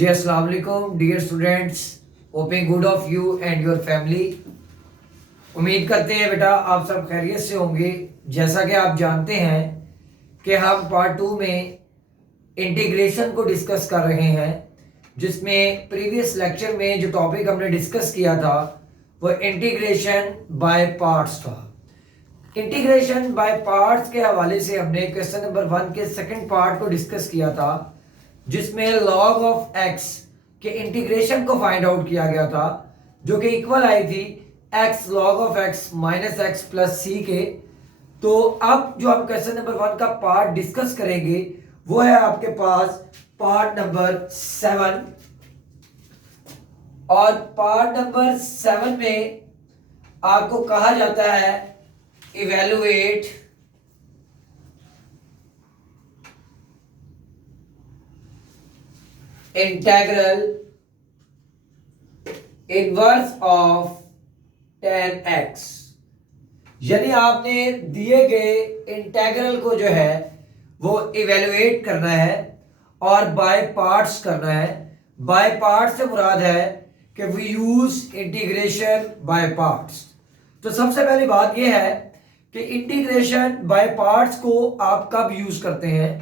जी अस्सलाम वालेकुम dear students, hoping good of you and your family. उम्मीद करते हैं बेटा आप सब खैरियत से होंगे। जैसा कि आप जानते हैं कि हम पार्ट 2 में इंटीग्रेशन को डिस्कस कर रहे हैं, जिसमें प्रीवियस लेक्चर में जो टॉपिक हमने डिस्कस किया था वो इंटीग्रेशन बाय पार्ट्स था। इंटीग्रेशन बाय पार्ट्स के हवाले से हमने क्वेश्चन नंबर 1 के सेकंड पार्ट को डिस्कस किया था, जिसमें लॉग ऑफ एक्स के इंटीग्रेशन को फाइंड आउट किया गया था, जो कि इक्वल आई थी x log of x minus x plus C के। तो अब जो हम क्वेश्चन नंबर 1 का पार्ट डिस्कस करेंगे वो है आपके पास पार्ट नंबर 7। और पार्ट नंबर 7 में आपको कहा जाता है evaluate integral inverse of tan x। यानी आपने दिए गए इंटेग्रल को जो है वो इवेलुएट करना है और बाय पार्ट्स करना है। बाय पार्ट्स से मुराद है कि we use integration by parts. तो सबसे पहली बात यह है कि इंटीग्रेशन बाय पार्ट्स को आप कब यूज करते हैं?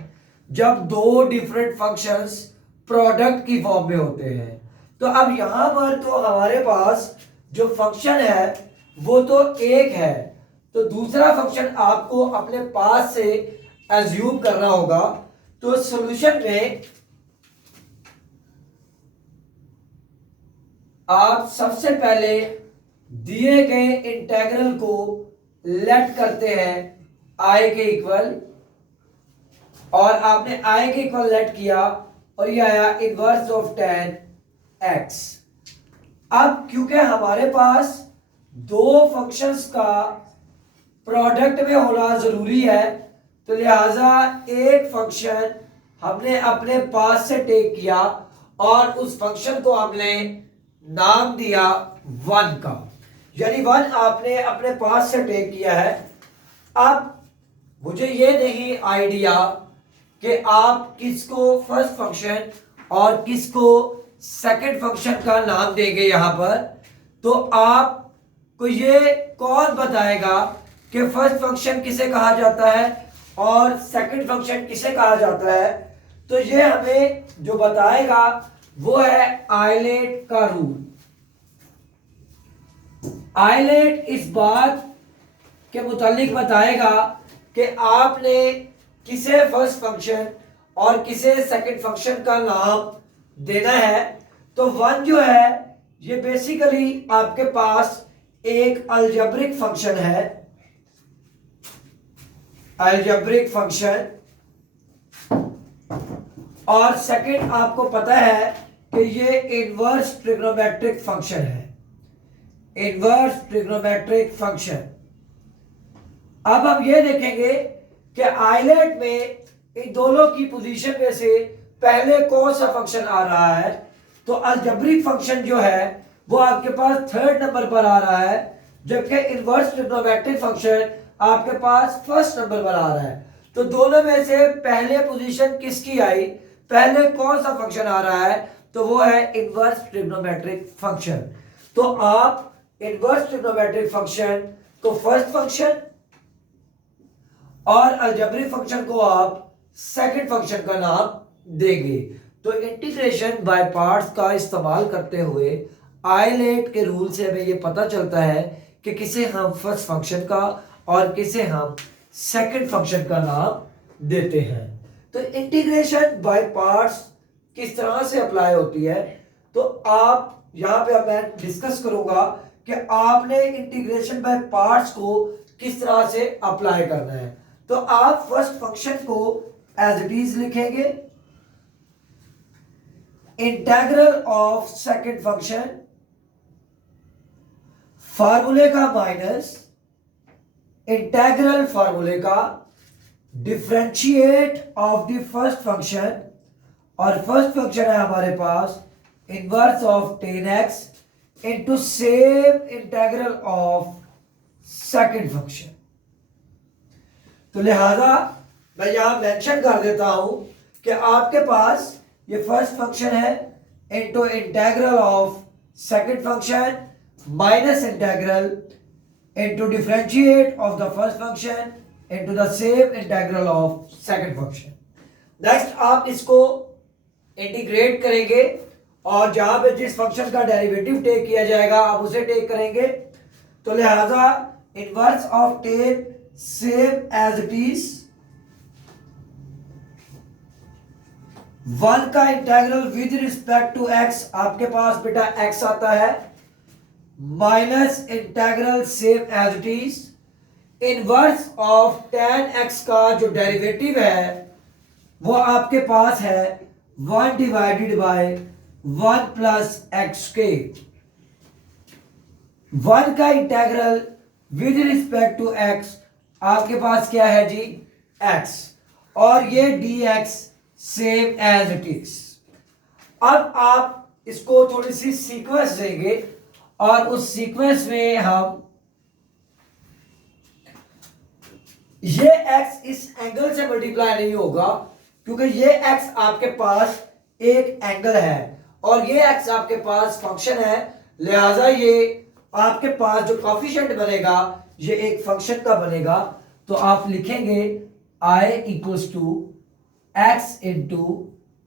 जब दो डिफरेंट फंक्शंस प्रोडक्ट की फॉर्म में होते हैं। तो अब यहां पर तो हमारे पास जो फंक्शन है वो तो एक है, तो दूसरा फंक्शन आपको अपने पास से एज्यूम करना होगा। तो सॉल्यूशन में आप सबसे पहले दिए गए इंटीग्रल को लेट करते हैं आई के इक्वल, और आपने आई के इक्वल लेट किया और ये आया इनवर्स ऑफ tan x। अब क्योंकि हमारे पास दो फंक्शंस का प्रोडक्ट में होना जरूरी है, तो लिहाजा एक फंक्शन हमने अपने पास से टेक किया और उस फंक्शन को हमने नाम दिया 1 का। यानी 1 आपने अपने पास से टेक किया है। अब मुझे ये नहीं आइडिया कि आप किसको फर्स्ट फंक्शन और किसको सेकंड फंक्शन का नाम देंगे यहां पर। तो आपको ये कौन बताएगा कि फर्स्ट फंक्शन किसे कहा जाता है और सेकंड फंक्शन किसे कहा जाता है? तो ये हमें जो बताएगा वो है आइलेट का रूल। आइलेट इस बात के मुतालिक बताएगा कि आपने किसे फर्स्ट फंक्शन और किसे सेकंड फंक्शन का नाम देना है। तो 1 जो है ये बेसिकली आपके पास एक अलजेब्रिक फंक्शन है, अलजेब्रिक फंक्शन। और सेकंड आपको पता है कि ये इनवर्स ट्रिग्नोमेट्रिक फंक्शन है, इनवर्स ट्रिग्नोमेट्रिक फंक्शन। अब हम ये देखेंगे कि आइलेट में इन दोनों की पोजीशन में से पहले कौन सा फंक्शन आ रहा है। तो अलजेब्रिक फंक्शन जो है वो आपके पास थर्ड नंबर पर आ रहा है, जबकि इनवर्स ट्रिग्नोमेट्रिक फंक्शन आपके पास फर्स्ट नंबर पर आ रहा है। तो दोनों में से पहले पोजीशन किसकी आई, पहले कौन सा फंक्शन आ रहा है? तो वो है इनवर्स ट्रिग्नोमेट्रिक फंक्शन। तो आप इनवर्स ट्रिग्नोमेट्रिक फंक्शन को फर्स्ट फंक्शन और अलजेब्रिक फंक्शन को आप सेकंड फंक्शन का नाम देंगे। तो इंटीग्रेशन बाय पार्ट्स का इस्तेमाल करते हुए आइलेट के रूल से हमें ये पता चलता है कि किसे हम फर्स्ट फंक्शन का और किसे हम सेकंड फंक्शन का नाम देते हैं। तो इंटीग्रेशन बाय पार्ट्स किस तरह से अप्लाई होती है, तो आप यहां पे मैं डिस्कस करूंगा कि आपने इंटीग्रेशन बाय पार्ट्स को किस तरह से अप्लाई करना है। तो आप फर्स्ट फंक्शन को एज इट इज लिखेंगे, इंटीग्रल ऑफ सेकंड फंक्शन फार्मूले का माइनस इंटीग्रल फार्मूले का differentiate of the first function, और फर्स्ट फंक्शन है हमारे पास inverse of tan x into same integral of second function. तो लिहाजा मैं यहां मेंशन कर देता हूं कि आपके पास ये फर्स्ट फंक्शन है, into integral of second function minus integral into differentiate of the first function into the same integral of second function. Next आप इसको इंटीग्रेट करेंगे और जहां पे जिस फंक्शन का डेरिवेटिव टेक किया जाएगा आप उसे टेक करेंगे, तो लिहाजा inverse of tan same as it is, one का integral with respect to x, आपके पास बेटा एक्स आता है, minus integral same as it is, inverse of tan x का जो डेरिवेटिव है वो आपके पास है 1 डिवाइडेड बाय 1 प्लस एक्स के, 1 का integral with respect to x आपके पास क्या है जी, एक्स, और ये dx same as it is. अब आप इसको थोड़ी सी सीक्वेंस देंगे और उस सीक्वेंस में हम ये x इस एंगल से मल्टीप्लाई नहीं होगा क्योंकि ये x आपके पास एक एंगल है और ये x आपके पास फंक्शन है, लिहाजा ये आपके पास जो कोफिशिएंट बनेगा ये एक फंक्शन का बनेगा। तो आप लिखेंगे I equals to x into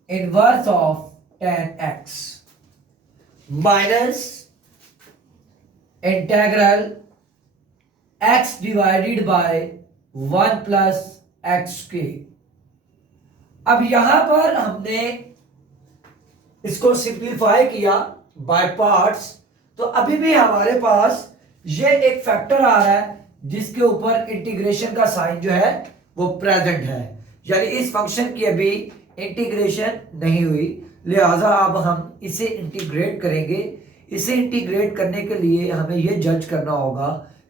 inverse of tan x minus integral x divided by 1 plus x के। अब यहां पर हमने इसको सिंप्लीफाई किया बाय पार्ट्स, तो अभी भी हमारे पास ये एक फैक्टर आ रहा है जिसके ऊपर इंटीग्रेशन का साइन जो है वो प्रेजेंट है, यानी इस फंक्शन की अभी इंटीग्रेशन नहीं हुई, लिहाजा अब हम इसे इंटीग्रेट करेंगे। इसे इंटीग्रेट करने के लिए हमें यह जज करना होगा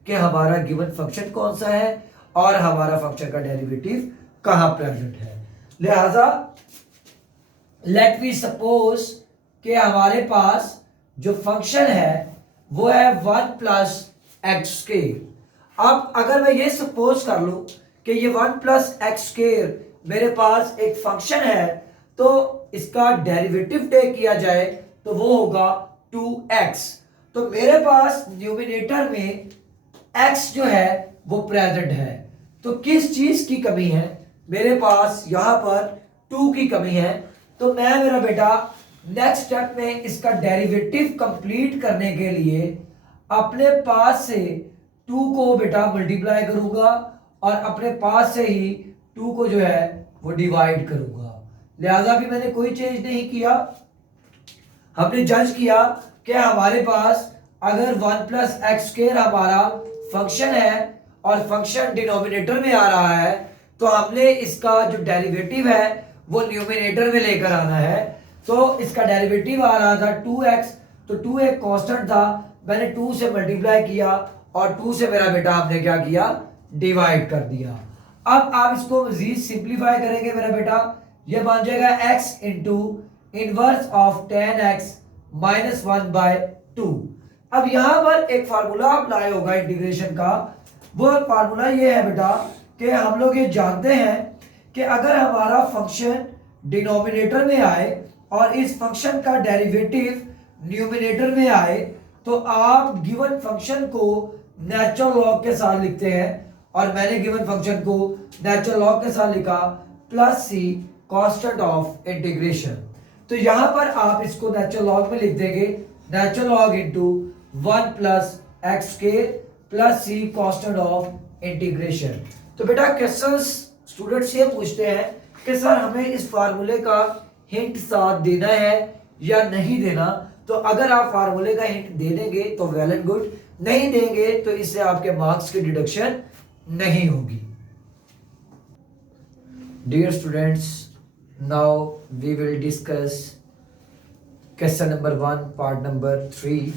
कि हमारा गिवन फंक्शन कौन सा है और हमारा फंक्शन का डेरिवेटिव कहां प्रेजेंट है। लिहाजा लेट वी सपोज कि हमारे पास जो फंक्शन है वो है 1 प्लस एक्स स्क्वायर। अब अगर मैं ये सपोज कर लूं कि ये 1 प्लस एक्स स्क्वायर मेरे पास एक फंक्शन है, तो इसका डेरिवेटिव टेक किया जाए तो वो होगा 2x। तो मेरे पास न्यूमिनेटर में x जो है वो प्रेजेंट है, तो किस चीज की कमी है, मेरे पास यहां पर 2 की कमी है। तो मैं मेरा बेटा नेक्स्ट स्टेप में इसका डेरिवेटिव कंप्लीट करने के लिए अपने पास से 2 को बेटा मल्टीप्लाई करूंगा और अपने पास से ही 2 को जो है वो डिवाइड करूंगा। लिहाजा भी मैंने कोई चेंज नहीं किया, हमने जज किया कि हमारे पास अगर 1 प्लस एक्स स्क्वायर हमारा फंक्शन है और फंक्शन डिनोमिनेटर में आ रहा है, तो हमने इसका जो डेरिवेटिव है वो न्यूमिनेटर में लेकर आना है। तो इसका डेरिवेटिव आ रहा था 2x, तो 2 एक कांस्टेंट था, मैंने 2 से मल्टीप्लाई किया और 2 से मेरा बेटा आपने क्या किया, डिवाइड कर दिया। अब आप इसको मजीद सिंप्लीफाई करेंगे मेरा बेटा, ये बन जाएगा x into inverse of 10x minus 1 by 2। अब यहां पर एक फार्मूला अप्लाई होगा इंटीग्रेशन का, वो फार्मूला ये है बेटा कि हम लोग ये जानते हैं कि अगर हमारा फंक्शन डिनोमिनेटर में आए और इस फंक्शन का डेरिवेटिव न्यूमिनेटर में आए, तो आप गिवन फंक्शन को नेचुरल लॉग के साथ लिखते हैं, और मैंने गिवन फंक्शन को नेचुरल लॉग के साथ लिखा plus C constant of integration. तो यहां पर आप इसको नेचुरल लॉग में लिख देंगे, natural log into 1 plus x के plus C constant of integration. तो बेटा क्वेश्चंस स्टूडेंट्स ये पूछते हैं कि सर हमें इस फार्मूले का हिंट साथ देना है या नहीं देना। तो अगर आप फार्मूले का हिंट दे देंगे तो वेल एंड गुड, नहीं देंगे तो इससे आपके मार्क्स की डिडक्शन नहीं होगी। Dear students, now we will discuss question number 1 part number 3।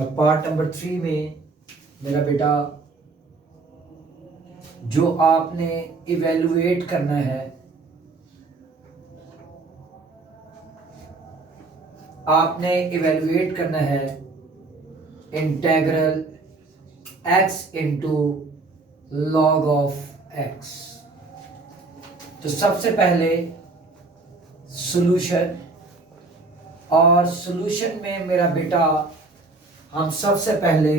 और पार्ट नंबर 3 में मेरा बेटा जो आपने इवेलुएट करना है, आपने इवेलुएट करना है integral x into log of x। तो सबसे पहले सॉल्यूशन, और सॉल्यूशन में मेरा बेटा हम सबसे पहले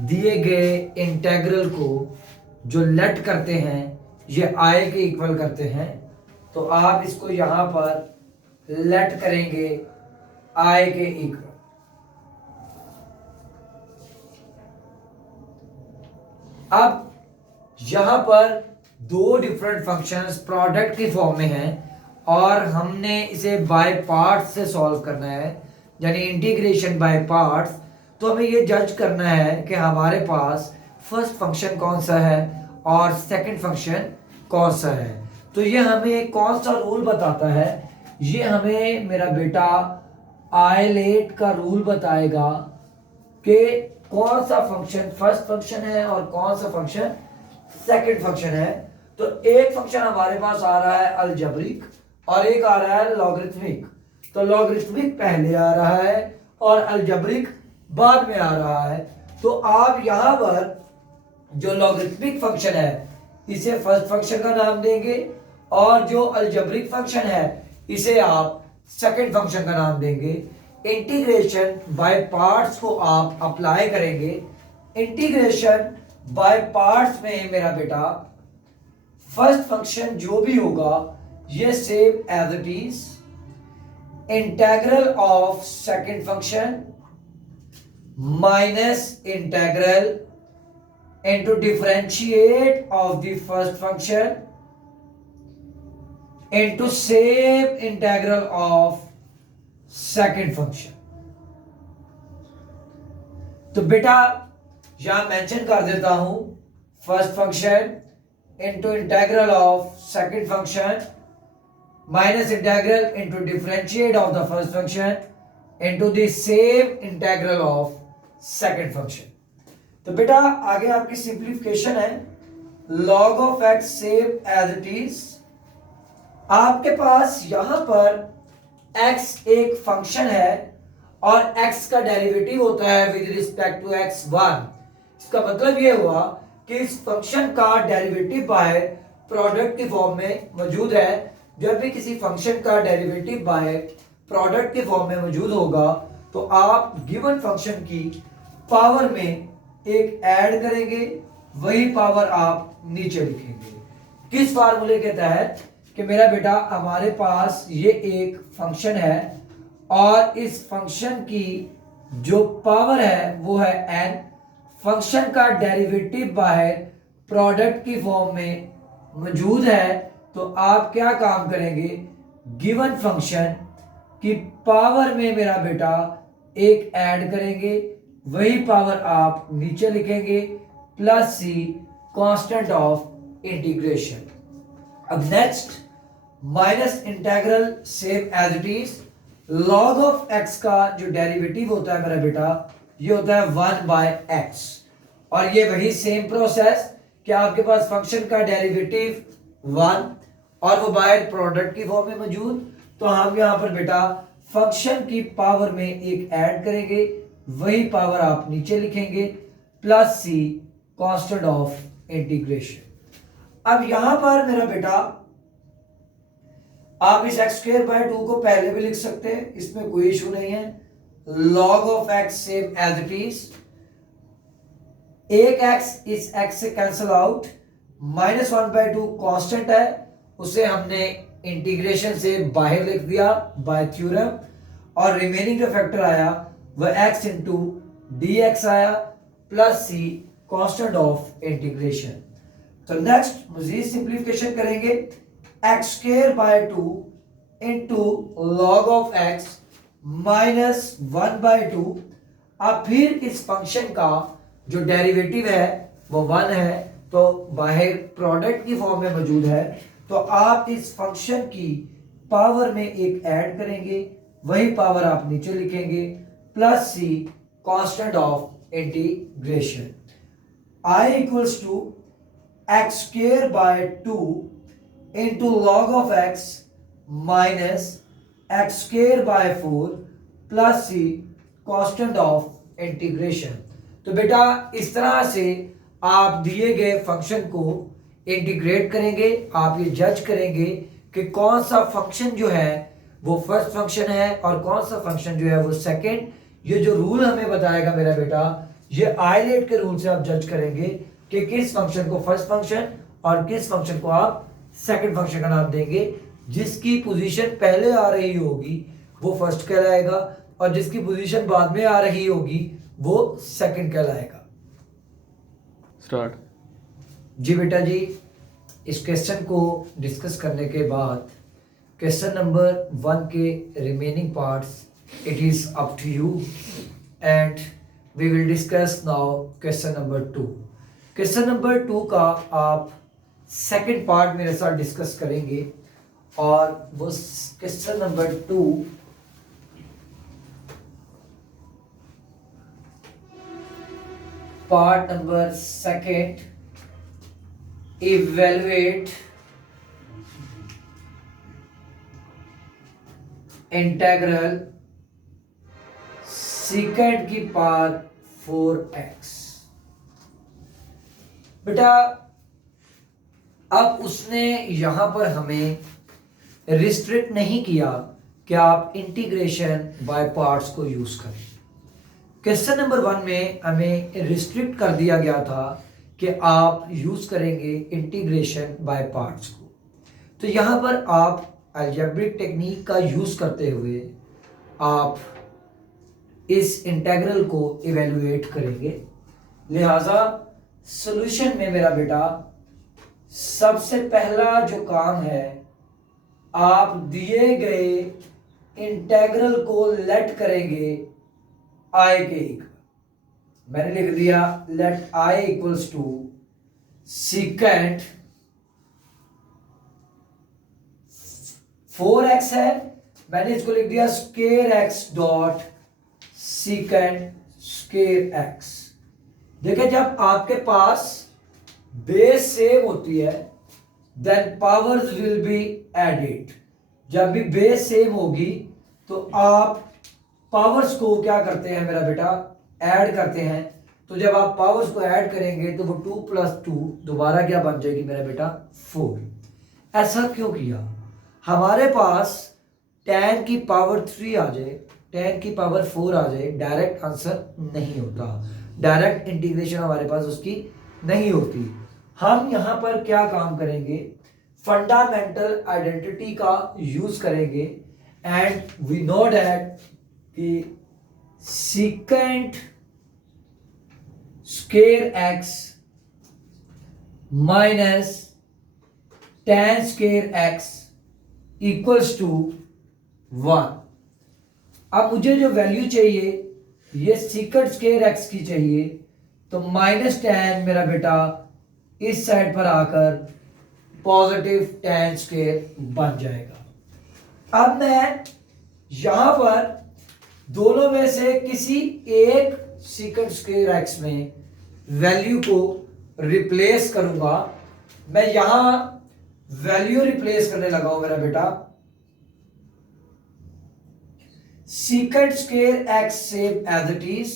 दिए गए इंटेग्रल को जो लेट करते हैं ये आई के इक्वल करते हैं। तो आप इसको यहां पर लेट करेंगे आई के इक्वल। अब यहां पर दो डिफरेंट फंक्शंस प्रोडक्ट की फॉर्म में हैं और हमने इसे बाय पार्ट्स से सॉल्व करना है, यानी इंटीग्रेशन बाय पार्ट्स। तो हमें ये जज करना है कि हमारे पास फर्स्ट फंक्शन कौन सा है और सेकंड फंक्शन कौन सा है। तो ये हमें कौन सा रूल बताता है, ये हमें मेरा बेटा आइलेट का रूल बताएगा कि कौन सा फंक्शन फर्स्ट फंक्शन है और कौन सा फंक्शन सेकंड फंक्शन है। तो एक फंक्शन हमारे पास आ रहा है अलजेब्रिक और एक आ रहा है लॉगरिथमिक। तो लॉगरिथमिक पहले आ रहा है और अलजेब्रिक बाद में आ रहा है। तो आप यहां पर जो लॉगरिथमिक फंक्शन है इसे फर्स्ट फंक्शन का नाम देंगे और जो अलजेब्रिक फंक्शन है इसे आप सेकंड फंक्शन का नाम देंगे। इंटीग्रेशन बाय पार्ट्स को आप अप्लाई करेंगे। इंटीग्रेशन बाय पार्ट्स में मेरा बेटा फर्स्ट फंक्शन जो भी होगा ये same as it is integral of second function minus integral into differentiate of the first function into same integral of second function। तो बेटा यहां मेंशन कर देता हूं first function into integral of second function minus integral into differentiate of the first function into the same integral of second function। तो बेटा आगे आपकी सिंप्लीफिकेशन है log of x same as it is. आपके पास यहां पर x एक फंक्शन है और x का डेरिवेटिव होता है विद रिस्पेक्ट टू x1। इसका मतलब ये हुआ कि इस फंक्शन का डेरिवेटिव बाय प्रोडक्ट की फॉर्म में मौजूद है। जब भी किसी फंक्शन का डेरिवेटिव बाय प्रोडक्ट की फॉर्म में मौजूद होगा तो आप गिवन फंक्शन की पावर में एक ऐड करेंगे, वही पावर आप नीचे लिखेंगे। किस फार्मूले के तहत कि मेरा बेटा हमारे पास ये एक फंक्शन है और इस फंक्शन की जो पावर है वो है n। फंक्शन का डेरिवेटिव बाहर प्रोडक्ट की फॉर्म में मौजूद है। तो आप क्या काम करेंगे, गिवन फंक्शन की पावर में मेरा बेटा एक ऐड करेंगे, वही पावर आप नीचे लिखेंगे plus C constant of integration. अब next minus integral same as it is. Log of x का जो डेरिवेटिव होता है मेरा बेटा ये होता है 1/x और ये वही सेम प्रोसेस कि आपके पास फंक्शन का डेरिवेटिव 1 और वो बाय प्रोडक्ट की फॉर्म में मौजूद। तो हम यहां पर बेटा फंक्शन की पावर में एक ऐड करेंगे, वही पावर आप नीचे लिखेंगे plus C constant of integration. अब यहां पर मेरा बेटा आप इस x स्क्वायर बाय 2 को पहले भी लिख सकते हैं, इसमें कोई इशू नहीं है। log of x same as it is. एक x इस x से कैंसिल आउट, -1/2 कांस्टेंट है उसे हमने इंटीग्रेशन से बाहर लिख दिया बाय थ्योरम और रिमेनिंग जो फैक्टर आया वह x इंटू dx आया plus C constant of integration. तो नेक्स्ट मजीद सिंप्लीफिकेशन करेंगे x square by 2 into log of x minus 1/2। अब फिर इस फंक्शन का जो डेरिवेटिव है वो 1 है तो बाहर प्रोडक्ट की फॉर्म में मौजूद है। तो आप इस फंक्शन की पावर में एक ऐड करेंगे, वही पावर आप नीचे लिखेंगे plus C constant of integration. I equals to x square by 2 into log of x minus x square by 4 plus C constant of integration. तो बेटा इस तरह से आप दिए गए फंक्शन को इंटीग्रेट करेंगे। आप ये जज करेंगे कि कौन सा फंक्शन जो है वो फर्स्ट फंक्शन है और कौन सा फंक्शन जो है वो सेकंड। ये जो रूल हमें बताएगा मेरा बेटा, ये आइलेट के रूल से आप जज करेंगे कि किस फंक्शन को फर्स्ट फंक्शन और किस फंक्शन को आप सेकंड फंक्शन का नाम देंगे। जिसकी पोजीशन पहले आ रही होगी वो फर्स्ट कहलाएगा और जिसकी पोजीशन बाद में आ रही होगी वो सेकंड कहलाएगा। स्टार्ट। जी बेटा जी, इस क्वेश्चन को डिस्कस करने के बाद क्वेश्चन नंबर 1 के remaining parts it is up to you and we will discuss now question number 2। Question number 2 का आप सेकंड पार्ट मेरे साथ डिस्कस करेंगे और वो question number 2 part number second, evaluate integral second की पावर 4x। बेटा अब उसने यहां पर हमें रिस्ट्रिक्ट नहीं किया कि आप इंटीग्रेशन बाय पार्ट्स को यूज करें। क्वेश्चन नंबर 1 में हमें रिस्ट्रिक्ट कर दिया गया था कि आप यूज करेंगे इंटीग्रेशन बाय पार्ट्स को। तो यहां पर आप अलजेब्रिक टेक्निक का यूज करते हुए आप इस इंटीग्रल को इवेलुएट करेंगे। लिहाजा सॉल्यूशन में मेरा बेटा सबसे पहला जो काम है, आप दिए गए इंटीग्रल को लेट करेंगे i के इक्वल। मैंने लिख दिया let i equals to secant 4x है, मैंने इसको लिख दिया square x dot secant square x। देखिए जब आपके पास बेस सेम होती है then powers will be added. जब भी बेस सेम होगी तो आप पावर्स को क्या करते हैं मेरा बेटा, ऐड करते हैं। तो जब आप पावर्स को ऐड करेंगे तो वो 2 + 2 दोबारा क्या बन जाएगी मेरा बेटा 4। ऐसा क्यों किया? हमारे पास 10 की पावर 3 आ जाए, 10 की पावर 4 आ जाए, डायरेक्ट आंसर नहीं होता, डायरेक्ट इंटीग्रेशन हमारे पास उसकी नहीं होती। हम यहां पर क्या काम करेंगे, फंडामेंटल आइडेंटिटी का यूज करेंगे एंड वी नो दैट कि secant square x minus tan square x equals to 1। अब मुझे जो वैल्यू चाहिए ये सीकेंट स्केयर x की चाहिए, तो माइनस tan मेरा बेटा इस साइड पर आकर पॉजिटिव tan स्केयर बन जाएगा। अब मैं यहां पर दोनों में से किसी एक सीकेंट स्क्वायर x में वैल्यू को रिप्लेस करूंगा। मैं यहां वैल्यू रिप्लेस करने लगा हूं मेरा बेटा secant square x same as it is,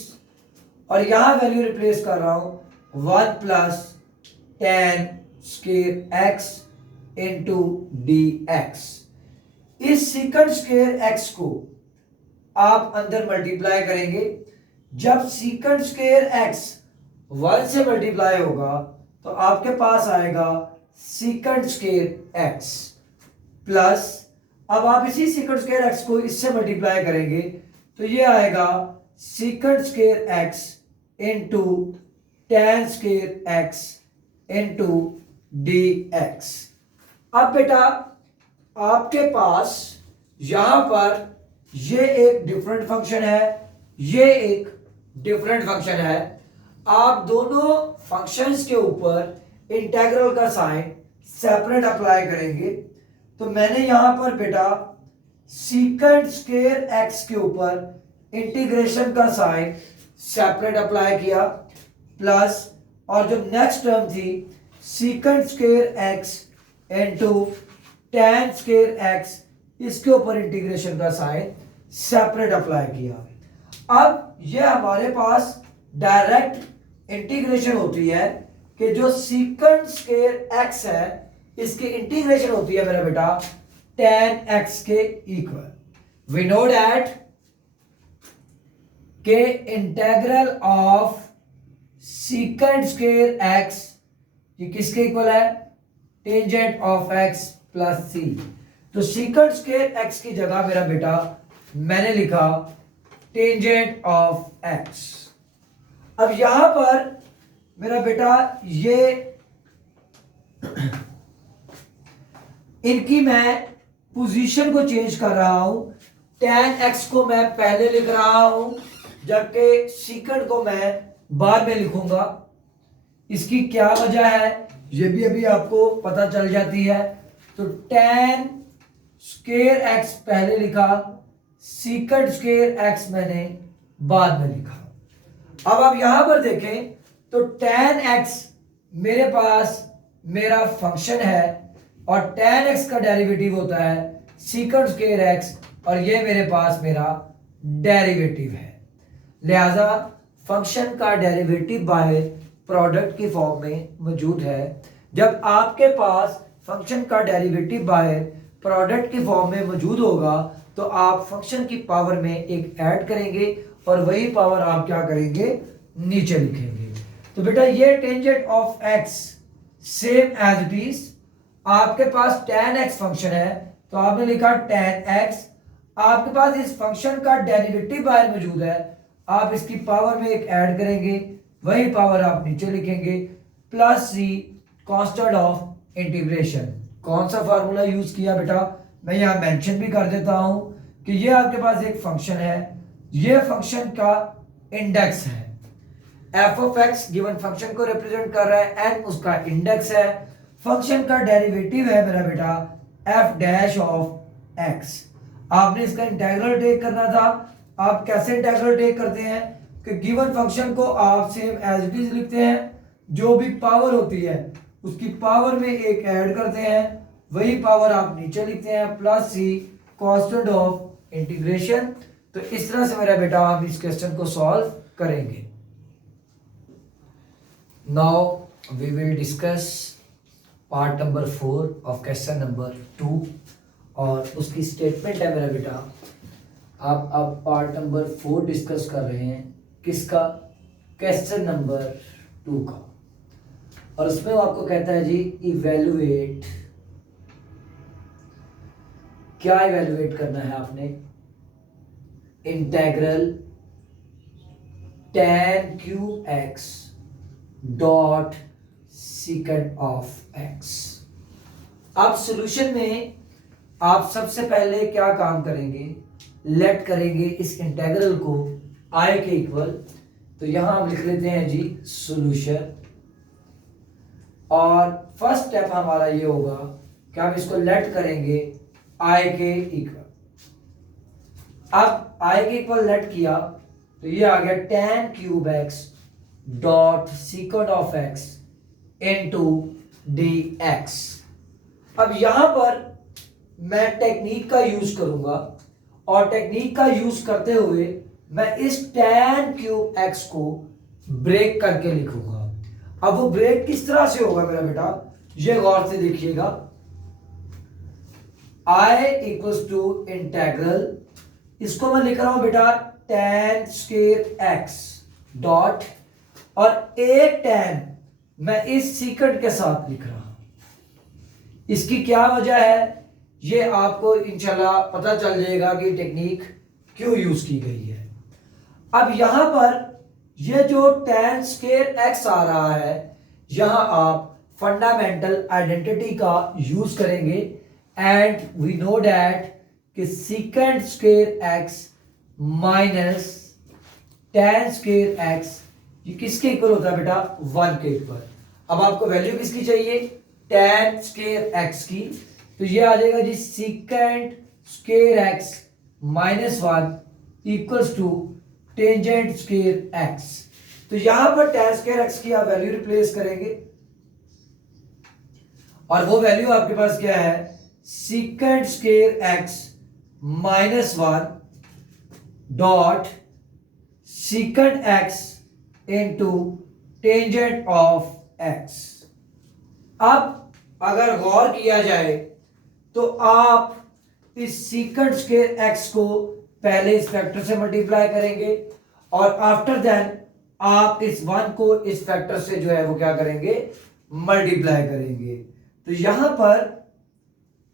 और यहां वैल्यू रिप्लेस कर रहा हूं 1 + tan square x into dx। इस सीकेंट स्क्वायर x को आप अंदर मल्टीप्लाई करेंगे। जब सीकेंट स्क्वायर x 1 से मल्टीप्लाई होगा तो आपके पास आएगा सीकेंट स्क्वायर x प्लस, अब आप इसी सीकेंट स्क्वायर x को इससे मल्टीप्लाई करेंगे तो ये आएगा secant square x into tan square x into dx। अब बेटा आपके पास यहां पर ये एक डिफरेंट फंक्शन है, ये एक डिफरेंट फंक्शन है। आप दोनों फंक्शंस के ऊपर इंटीग्रल का साइन सेपरेट अप्लाई करेंगे। तो मैंने यहां पर बेटा सीकेंट स्क्वायर x के ऊपर इंटीग्रेशन का साइन सेपरेट अप्लाई किया, प्लस और जो नेक्स्ट टर्म थी secant square x into tan square x, इसके ऊपर इंटीग्रेशन का साइन सेपरेट अप्लाई किया। अब ये हमारे पास डायरेक्ट इंटीग्रेशन होती है कि जो सीकेंट स्क्वायर x है इसकी इंटीग्रेशन होती है मेरा बेटा tan x के इक्वल। वी नो डैट के integral of secant square x ये किसके इक्वल है? टेंजेंट ऑफ एक्स प्लस सी। तो सीकेंट स्क्वायर एक्स की जगह मेरा बेटा मैंने लिखा टेंजेंट ऑफ एक्स। अब यहां पर मेरा बेटा ये इनकी मैं पोजीशन को चेंज कर रहा हूं। tan x को मैं पहले लिख रहा हूं जबकि सीकेंट को मैं बाद में लिखूंगा। इसकी क्या वजह है ये भी अभी आपको पता चल जाती है। तो tan स्क्वायर x पहले लिखा, सीकेंट स्क्वायर x मैंने बाद में लिखा। अब आप यहां पर देखें तो tan x मेरे पास मेरा फंक्शन है और tan x का डेरिवेटिव होता है सीकेंट स्क्वायर x और ये मेरे पास मेरा डेरिवेटिव है। लिहाजा फंक्शन का डेरिवेटिव बाय प्रोडक्ट की फॉर्म में मौजूद है। जब आपके पास फंक्शन का डेरिवेटिव बाय प्रोडक्ट की फॉर्म में मौजूद होगा तो आप फंक्शन की पावर में एक ऐड करेंगे और वही पावर आप क्या करेंगे? नीचे लिखेंगे। तो बेटा ये tangent of x same as it is. आपके पास tan x फंक्शन है तो आपने लिखा tan x। आपके पास इस फंक्शन का डेरिवेटिव बाहर मौजूद है, आप इसकी पावर में एक ऐड करेंगे, वही पावर आप नीचे लिखेंगे plus C constant of integration. कौन सा फार्मूला यूज किया बेटा? मैं यहां मेंशन भी कर देता हूं कि ये आपके पास एक फंक्शन है, ये फंक्शन का इंडेक्स है। F of x given function को रिप्रेजेंट कर रहा है, एन उसका इंडेक्स है। फंक्शन का डेरिवेटिव है मेरा बेटा एफ डैश ऑफ एक्स। आपने इसका इंटीग्रल टेक करना था। आप कैसे इंटीग्रल टेक करते हैं कि गिवन फंक्शन को आप सेम एज इट इज लिखते हैं, जो भी पावर होती है उसकी पावर में एक ऐड करते हैं, वही पावर आप नीचे लिखते हैं plus C constant of integration. तो इस तरह से मेरा बेटा हम इस क्वेश्चन को सॉल्व करेंगे। Now we will discuss part number 4 of question number 2 और उसकी स्टेटमेंट है मेरा बेटा। आप अब पार्ट नंबर 4 डिस्कस कर रहे हैं, किसका? क्वेश्चन नंबर 2 का। और उसमें वो आपको कहता है जी इवेलुएट। क्या इवेलुएट करना है आपने? Integral tan cube x dot secant of x. आप सॉल्यूशन में आप सबसे पहले क्या काम करेंगे? लेट करेंगे इस इंटेग्रल को i के इक्वल। तो यहां हम लिख लेते हैं जी सॉल्यूशन, और फर्स्ट स्टेप हमारा ये होगा कि हम इसको लेट करेंगे i के इक्वल। अब i के इक्वल लेट किया तो ये आ गया tan cube x dot secant of x into dx। अब यहां पर मैं टेक्निक का यूज करूंगा और टेक्निक का यूज करते हुए मैं इस tan क्यूब x को ब्रेक करके लिखूंगा। अब वो ब्रेक किस तरह से होगा मेरा बेटा? ये गौर से देखिएगा। i इक्वल्स टू इंटेग्रल, इसको मैं लिख रहा हूं बेटा tan स्क्वायर x डॉट, और एक tan मैं इस सीकेंट के साथ लिख रहा हूं। इसकी क्या वजह है ये आपको इंशाल्लाह पता चल जाएगा कि टेक्निक क्यों यूज की गई है। अब यहां पर ये जो tan स्क्वायर x आ रहा है, यहां आप फंडामेंटल आइडेंटिटी का यूज करेंगे एंड वी नो दैट कि secant square x minus tan square x ये किसके इक्वल होता है बेटा? 1 के इक्वल। अब आपको वैल्यू किसकी चाहिए? tan स्क्वायर x की। तो ये आ जाएगा जी secant square x minus 1 equals to tangent square x। तो यहां पर tan स्क्वायर x की आप वैल्यू रिप्लेस करेंगे और वो वैल्यू आपके पास क्या है? Secant square x minus 1 dot secant x into tangent of x। अब अगर गौर किया जाए तो आप इस सीकंड स्क्वायर एक्स को पहले इस फैक्टर से मल्टीप्लाई करेंगे और आफ्टर देन आप इस 1 को इस फैक्टर से जो है वो क्या करेंगे, मल्टीप्लाई करेंगे। तो यहां पर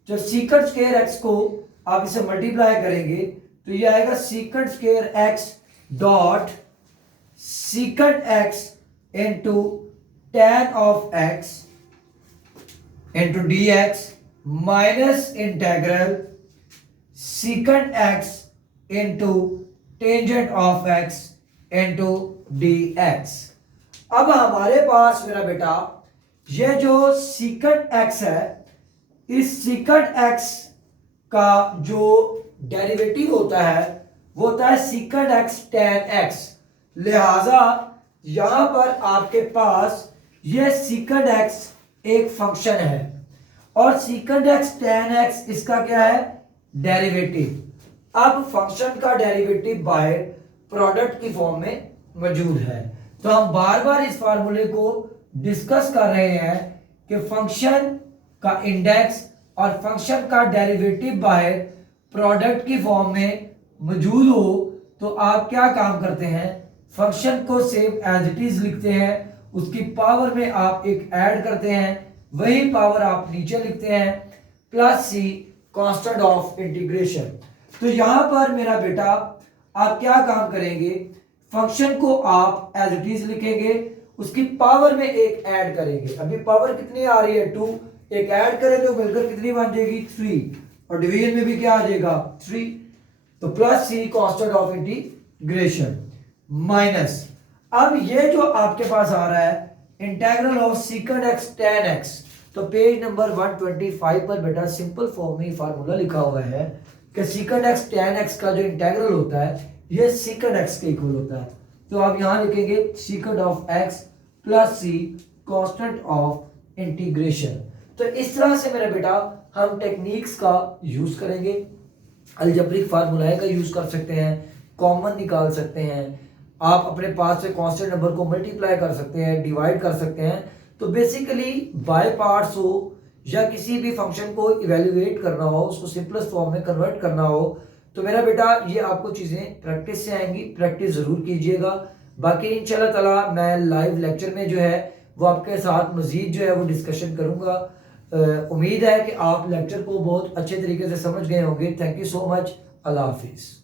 जब सीकंड स्क्वायर एक्स को आप इसे मल्टीप्लाई करेंगे तो ये आएगा secant square x dot secant x into tan of x into D x minus integral secant x into tangent of x into D x. अब हमारे पास मेरा बेटा ये जो सीकंड एक्स है, इस सीकंड एक्स का जो डेरिवेटिव होता है वो होता है सीकंड एक्स tan एक्स। लिहाजा यहां पर आपके पास ये सीकंड एक्स एक फंक्शन है और सीकंड एक्स tan एक्स इसका क्या है, डेरिवेटिव। अब फंक्शन का डेरिवेटिव बाय प्रोडक्ट की फॉर्म में मौजूद है। तो हम बार बार इस फार्मूले को डिस्कस कर रहे हैं कि फंक्शन का इंडेक्स और फंक्शन का डेरिवेटिव बाय प्रोडक्ट की फॉर्म में मौजूद हो तो आप क्या काम करते हैं, फंक्शन को सेम एज इट इज लिखते हैं, उसकी पावर में आप एक ऐड करते हैं, वही पावर आप नीचे लिखते हैं, plus C constant of integration. तो यहां पर मेरा बेटा आप क्या काम करेंगे, फंक्शन को आप एज इट इज लिखेंगे, उसकी पावर में एक ऐड करेंगे। अभी पावर कितनी आ रही है 2, एक ऐड करें तो मिलकर कितनी बन जाएगी 3, और डिवीजन में भी क्या आ जाएगा 3। तो plus C constant of integration minus, अब ये जो आपके पास आ रहा है integral of secant x tan x, तो पेज नंबर 125 पर बेटा सिंपल फॉर्म में फार्मूला लिखा हुआ है कि सीकंड एक्स tan एक्स का जो इंटीग्रल होता है ये सीकंड एक्स के इक्वल होता है। तो आप यहां लिखेंगे secant of x plus C constant of integration. तो इस तरह से मेरा बेटा हम टेक्निक्स का यूज करेंगे, अलजेब्रिक फार्मूला का यूज कर सकते हैं, कॉमन निकाल सकते हैं, आप अपने पास से कांस्टेंट नंबर को मल्टीप्लाई कर सकते हैं, डिवाइड कर सकते हैं। तो बेसिकली बाय पार्ट्स हो या किसी भी फंक्शन को इवेल्युएट करना हो, उसको सिंपलेस्ट फॉर्म में कन्वर्ट करना हो, तो मेरा बेटा ये आपको चीज़ें प्रैक्टिस से आएंगी, प्रैक्टिस ज़रूर कीजिएगा। बाकी इंशाल्लाह ताला मैं लाइव लेक्चर में जो है वो आपके साथ मज़ीद जो है वो डिस्कशन करूँगा। उम्मीद है कि आप लेक्चर को बहुत अच्छे तरीके से समझ गए होंगे। Thank you so much. अल्लाह हाफिज़।